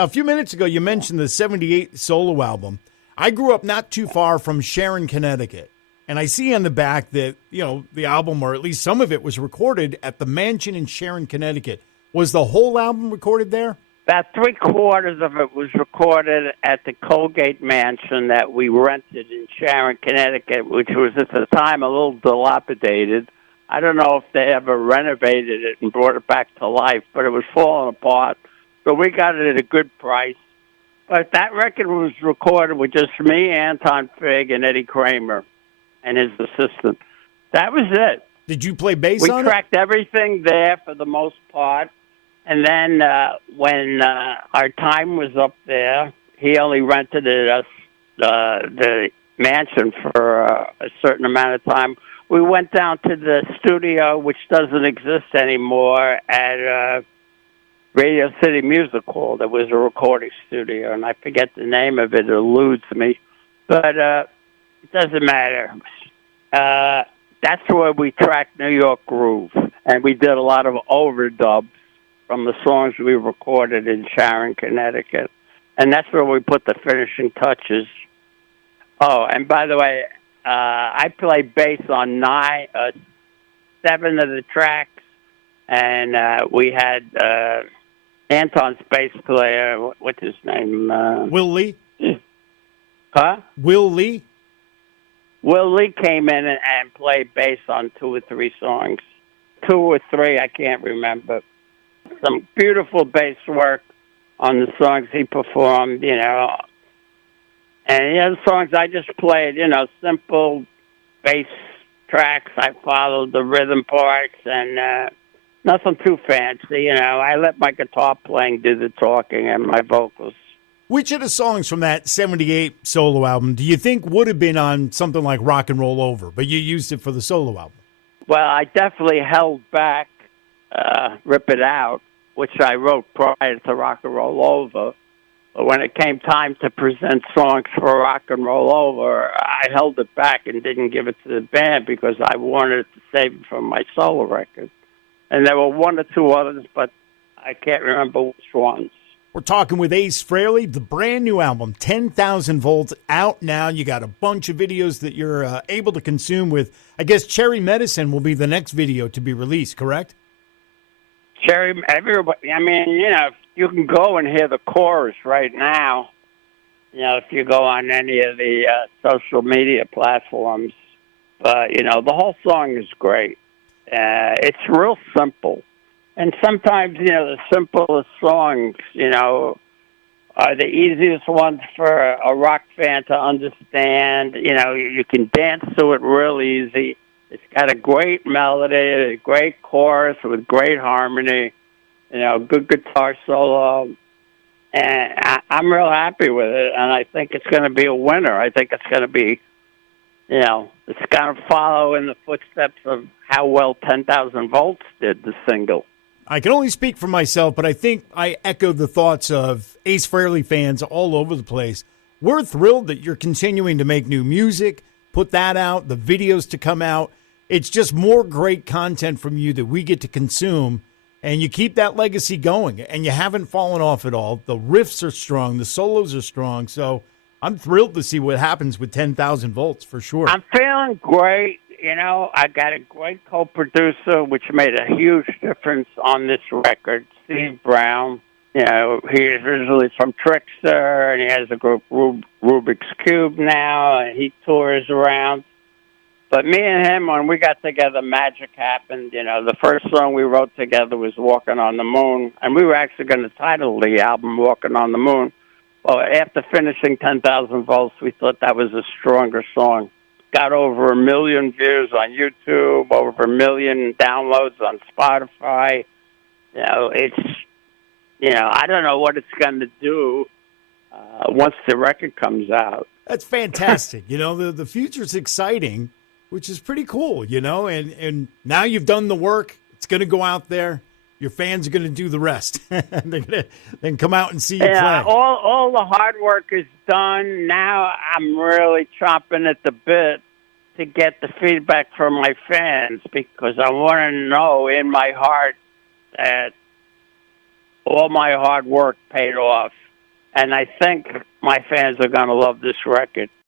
Now, a few minutes ago, you mentioned the 78 solo album. I grew up not too far from Sharon, Connecticut. And I see on the back that, the album, or at least some of it, was recorded at the mansion in Sharon, Connecticut. Was the whole album recorded there? About three-quarters of it was recorded at the Colgate Mansion that we rented in Sharon, Connecticut, which was at the time a little dilapidated. I don't know if they ever renovated it and brought it back to life, but it was falling apart. So we got it at a good price. But that record was recorded with just me, Anton Fig, and Eddie Kramer and his assistant. That was it. Did you play bass on it? We tracked everything there for the most part. And then when our time was up there, he only rented us the mansion for a certain amount of time. We went down to the studio, which doesn't exist anymore, at Radio City Music Hall. There was a recording studio, and I forget the name of it. It eludes me. But it doesn't matter. That's where we tracked New York Groove, and we did a lot of overdubs from the songs we recorded in Sharon, Connecticut. And that's where we put the finishing touches. Oh, and by the way, I play bass on 7 of the tracks, and we had Anton's bass player, what's his name? Will Lee? Huh? Will Lee? Will Lee came in and played bass on 2 or 3 songs. 2 or 3, I can't remember. Some beautiful bass work on the songs he performed, And the other songs I just played, simple bass tracks. I followed the rhythm parts and nothing too fancy, I let my guitar playing do the talking and my vocals. Which of the songs from that 78 solo album do you think would have been on something like Rock and Roll Over, but you used it for the solo album? Well, I definitely held back Rip It Out, which I wrote prior to Rock and Roll Over. But when it came time to present songs for Rock and Roll Over, I held it back and didn't give it to the band because I wanted to save it for my solo record. And there were 1 or 2 others, but I can't remember which ones. We're talking with Ace Frehley, the brand new album, 10,000 Volts, out now. You got a bunch of videos that you're able to consume with, I guess, Cherry Medicine will be the next video to be released, correct? Everybody, you can go and hear the chorus right now, if you go on any of the social media platforms. But, the whole song is great. It's real simple. And sometimes, the simplest songs, are the easiest ones for a rock fan to understand. You can dance to it real easy. It's got a great melody, a great chorus with great harmony, good guitar solo. And I'm real happy with it, and I think it's going to be a winner. I think it's going to be, it's going to follow in the footsteps of how well 10,000 Volts did, the single. I can only speak for myself, but I think I echo the thoughts of Ace Frehley fans all over the place. We're thrilled that you're continuing to make new music, put that out, the videos to come out. It's just more great content from you that we get to consume, and you keep that legacy going, and you haven't fallen off at all. The riffs are strong. The solos are strong. So I'm thrilled to see what happens with 10,000 Volts for sure. I'm feeling great. I got a great co-producer, which made a huge difference on this record, Steve Brown. He is originally from Trickster, and he has a group, Rubik's Cube now, and he tours around. But me and him, when we got together, magic happened. The first song we wrote together was Walking on the Moon, and we were actually going to title the album Walking on the Moon. Well, after finishing 10,000 Volts, we thought that was a stronger song. Got over 1 million views on YouTube, over 1 million downloads on Spotify. I don't know what it's going to do once the record comes out. That's fantastic. The future's exciting, which is pretty cool, and now you've done the work. It's going to go out there. Your fans are going to do the rest. They're going to then come out and see you play. All the hard work is done. Now I'm really chomping at the bit to get the feedback from my fans because I want to know in my heart that all my hard work paid off and I think my fans are going to love this record.